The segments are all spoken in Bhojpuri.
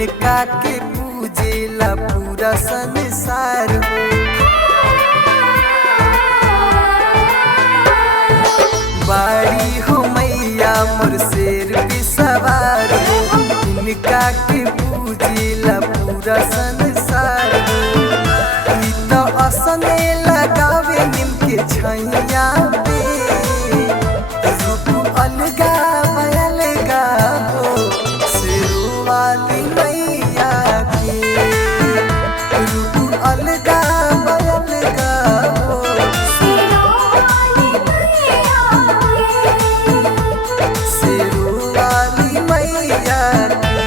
इनका के पूजेला पूरा संसार हो। बाड़ी हो मैया मोर शेर पे सवार हो, इनका के पूजेला पूरा संसार हो। ई तो असने लगावे नीम के छैया पे, रूप अलगा अलगा हो शेरू वाली मैया के, रूप अलगा अलगा हो शेरू वाली मैया के।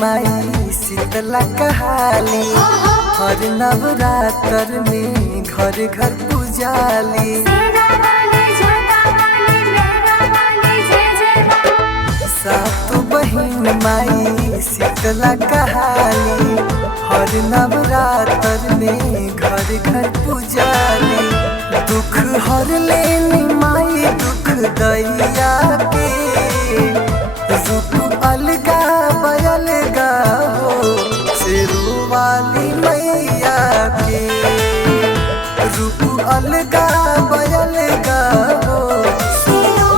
माई शीतला कहाली, हर नवरात्र में घर घर पूजाली। सातो बहिन माई शीतला कहाली, हर नवरात्र में घर घर पूजाली। दुख हर लेनी माई दुख दैया के, रूप अलगा अलगा हो शेरू वाली मैया के, रूप अलगा अलगा हो शेरू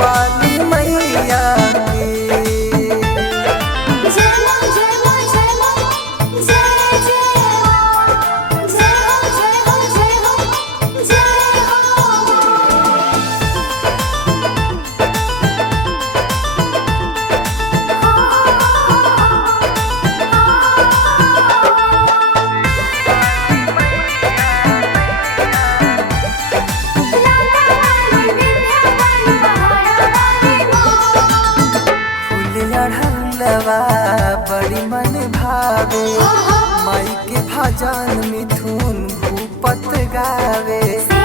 वाली मैया के। बड़ी मन भावे माई के भजन मिथुन भूपत गावे।